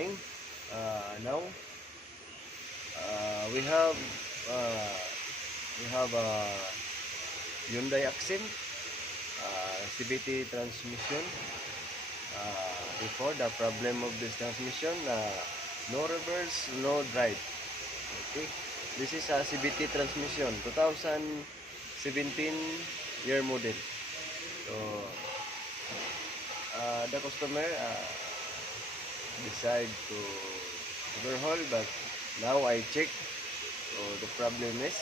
morning. Now we have a Hyundai Accent CVT transmission. Before, the problem of this transmission, no reverse, no drive. Okay, this is a CVT transmission, 2017 year model. So the customer decide to overhaul, but now I check. So the problem is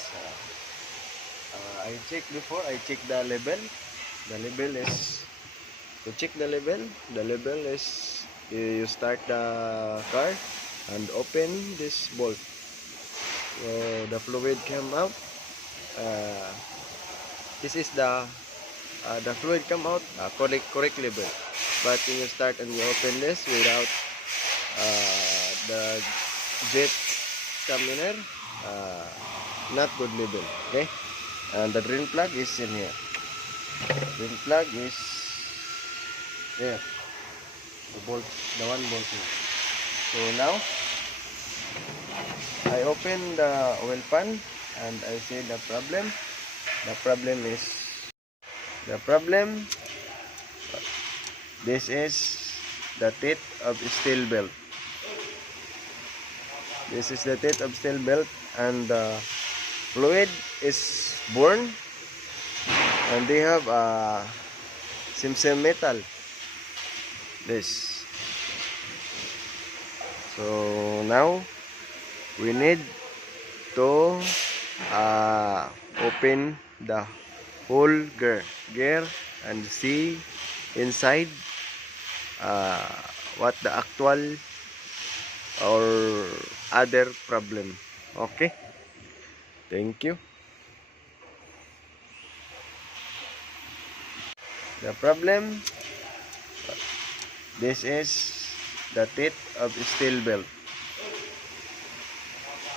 I check before, I check the level. The level is, to check the level is you start the car and open this bolt. So the fluid come out. This is the fluid come out correct level. But when you start and you open this without the jet coming in, not good level. Okay, and the drain plug is in here. Drain plug is there. The bolt, the one bolt here. So now I open the oil pan and I see the problem. The problem is this is the teeth of steel belt. This is the teeth of steel belt, and the fluid is born, and they have same metal. This. So now we need to open the whole gear and see inside what the actual or other problem. Okay, thank you. The problem, this is the teeth of steel belt.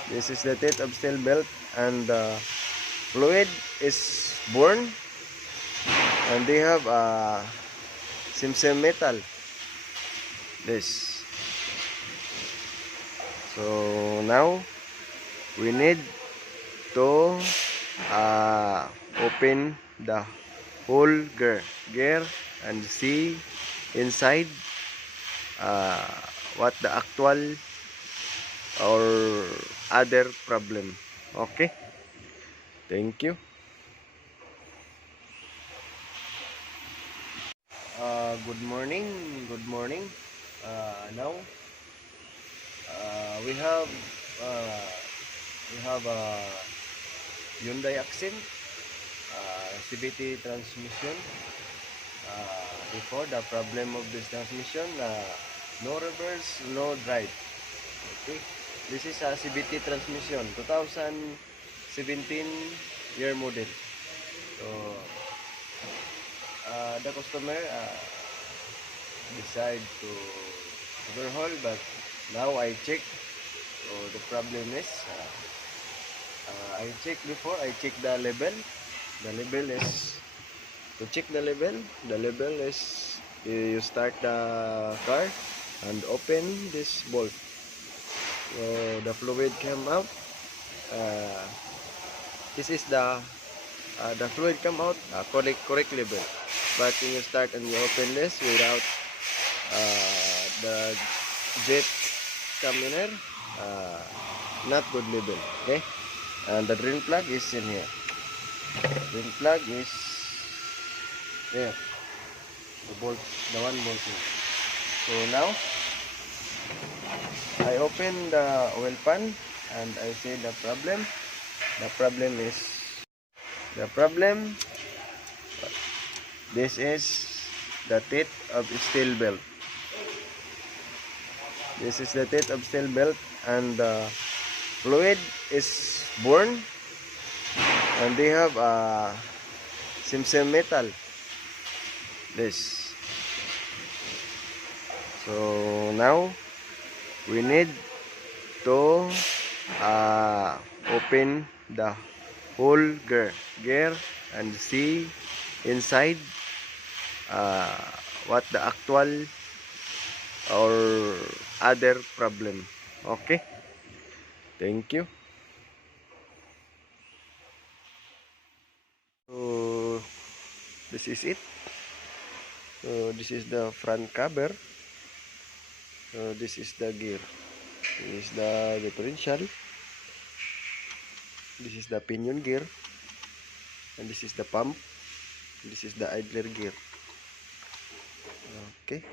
This is the teeth of steel belt, and the fluid is born, and they have same metal. This. So now we need to open the whole gear and see inside what the actual or other problem. Okay, thank you. Good morning. Now we have a Hyundai Accent CVT transmission. Before, the problem of this transmission, no reverse, no drive. Okay, this is a CVT transmission, 2017 year model. So the customer decide to overhaul, but now I check. So the problem is I check before, I check the level. The level is, to check the level is you start the car and open this bolt. So the fluid come out. This is the fluid come out correct level. But when you start and you open this without the jet coming in, not good level. Okay, and the drain plug is in here. Drain plug is there. The bolt, the one bolt here. So now I open the oil pan and I see the problem. The problem is this is the teeth of steel belt. This is the teeth of steel belt, and the fluid is born, and they have same metal. This. So now we need to open the whole gear and see inside what the actual or other problem. Okay, thank you. So this is it. So this is the front cover. So this is the gear. This is the differential. This is the pinion gear. And this is the pump. This is the idler gear. Okay.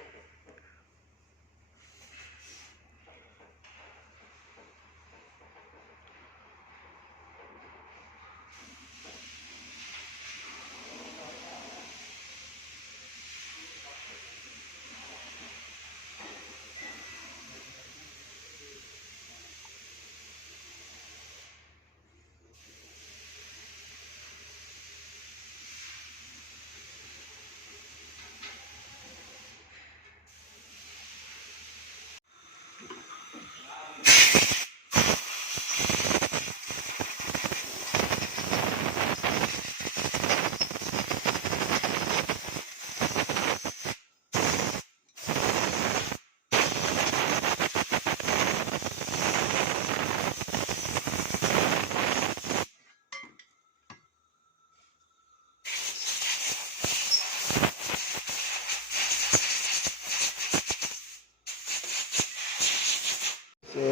So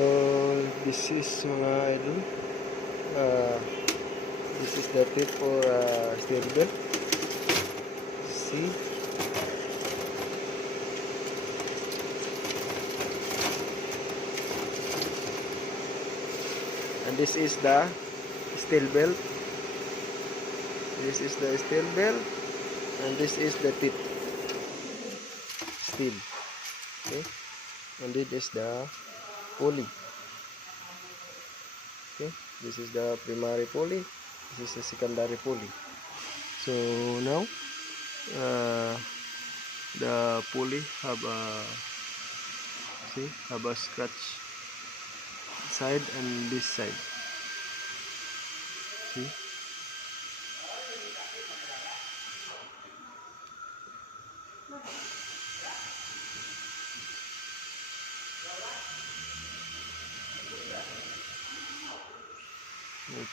this is mga idol. Uh, this is the tip for steering belt. See? And this is the steel belt. This is the steel belt. And this is the tip. Steel. Okay. And this is the pulley. Okay. This is the primary pulley. This is the secondary pulley. So now the pulley have a scratch side and this side. See?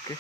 Okay.